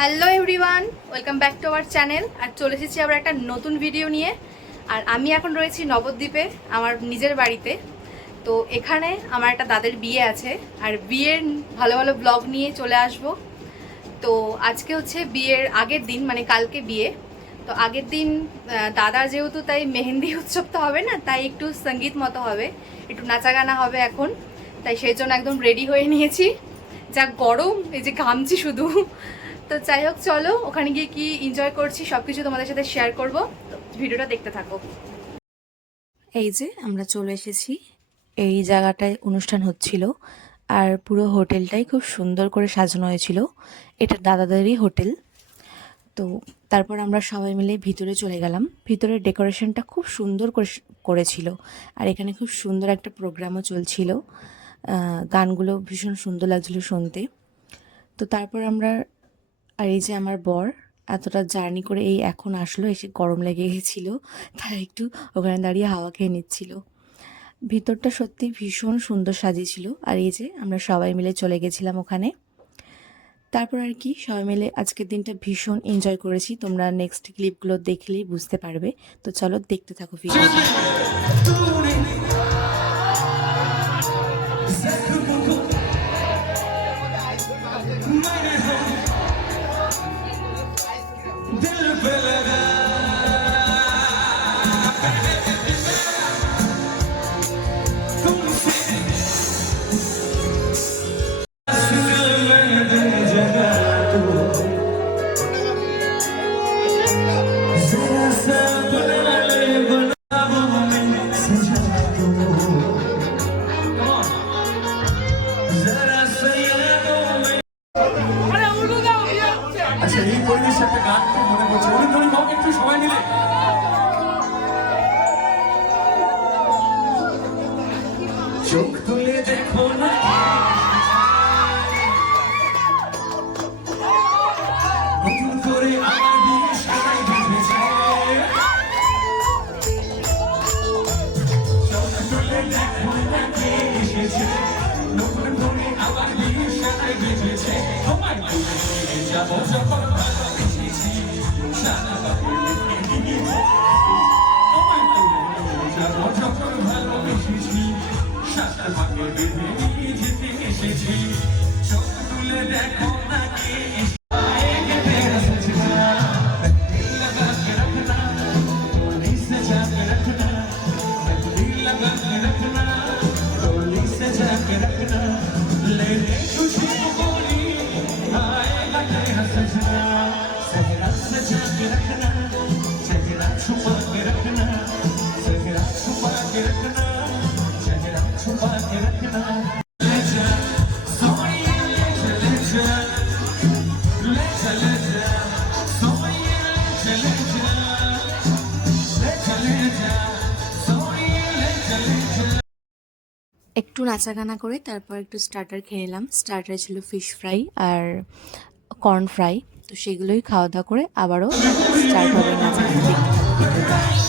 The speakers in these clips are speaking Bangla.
Hello everyone, welcome back to our channel. আর চলে এসেছি আবার একটা নতুন ভিডিও নিয়ে। আর আমি এখন রয়েছি নবদ্বীপে, আমার নিজের বাড়িতে। তো এখানে আমার একটা দাদের বিয়ে আছে, আর বিয়ের ভালো ভালো ব্লগ নিয়ে চলে আসব। তো আজকে হচ্ছে বিয়ের আগের দিন, মানে কালকে বিয়ে। তো আগের দিন দাদার যেহেতু, তাই মেহেন্দি উৎসব তো হবে না, তাই একটু সঙ্গীত মতো হবে, একটু নাচা গানা হবে এখন। তাই সেই জন্য একদম রেডি হয়ে নিয়েছি। যা গরম, এই যে ঘামছি শুধু। তো যাই হোক, চলো ওখানে গিয়ে কি এনজয় করছি সব কিছু তোমাদের সাথে শেয়ার করব। তো ভিডিওটা দেখতে থাকো। এই যে আমরা চলে এসেছি, এই জায়গাটায় অনুষ্ঠান হচ্ছিল। আর পুরো হোটেলটাই খুব সুন্দর করে সাজানো হয়েছিল। এটা দাদাদেরই হোটেল। তো তারপর আমরা সবাই মিলে ভিতরে চলে গেলাম। ভিতরের ডেকোরেশনটা খুব সুন্দর করে করেছিল। আর এখানে খুব সুন্দর একটা প্রোগ্রামও চলছিল। গানগুলো ভীষণ সুন্দর লাগছিল শুনতে। তো তারপর আমরা, আর এই যে আমার বর এতটা জার্নি করে এই এখন আসলো, এসে গরম লেগে গেছিলো, তারা একটু ওখানে দাঁড়িয়ে হাওয়া খেয়ে নিচ্ছিল। ভিতরটা সত্যি ভীষণ সুন্দর সাজিয়েছিল। আর এই যে আমরা সবাই মিলে চলে গেছিলাম ওখানে। তারপর আর কি, সবাই মিলে আজকের দিনটা ভীষণ এনজয় করেছি। তোমরা নেক্সট ক্লিপগুলো দেখলেই বুঝতে পারবে। তো চলো দেখতে থাকো ভিডিওটা। আচ্ছা, এই পরিবেশে একটা গান মনে করছে, উনি গাও একটু সবাই মিলে। চোখ তুলে দেখো না, নতুন করে আমার বিয়ে সাজাই বেঁধেছে। চোখ তুলে দেখো না, কে এসেছে, নতুন করে আমার বিয়ে সাজাই বেঁধেছে। তোমায় নিয়ে যাবো যখন ভালোবেসেছি, সারা তোমায় নিয়ে যাবো যখন ভালোবেসেছি, সারা ভাগে বেঁধে নিয়ে যেতে এসেছি। চোখ তুলে দেখো না, কে একটু নাচা গানা করে তারপর একটু স্টার্টার খেয়ে নিলাম। স্টার্টারে ছিল ফিশ ফ্রাই আর কর্ন ফ্রাই। তো সেগুলোই খাওয়া দাওয়া করে আবারও স্টার্ট হবে নাচা গানা। দেখতে থাকো ভিডিওটা।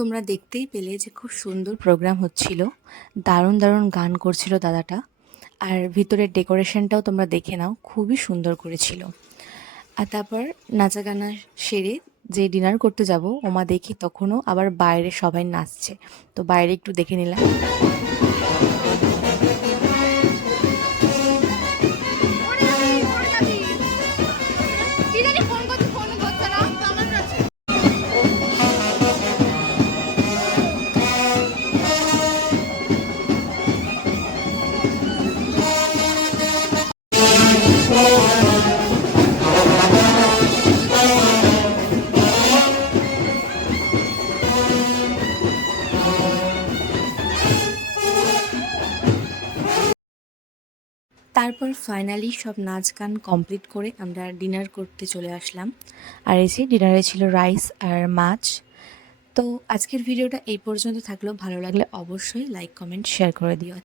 তোমরা দেখতেই পেলে যে খুব সুন্দর প্রোগ্রাম হচ্ছিল, দারুণ দারুণ গান করছিল দাদাটা। আর ভিতরের ডেকোরেশনটাও তোমরা দেখে নাও, খুবই সুন্দর করেছিল। আর তারপর নাচা গানা সেরে যে ডিনার করতে যাব, ওমা দেখি তখনও আবার বাইরে সবাই নাচছে। তো বাইরে একটু দেখে নিলাম। তারপর ফাইনালি সব নাচ গান কমপ্লিট করে আমরা ডিনার করতে চলে আসলাম। আর এই যে ডিনারে ছিল রাইস আর মাছ। তো আজকের ভিডিওটা এই পর্যন্ত থাকলো, ভালো লাগলে অবশ্যই লাইক কমেন্ট শেয়ার করে দিও।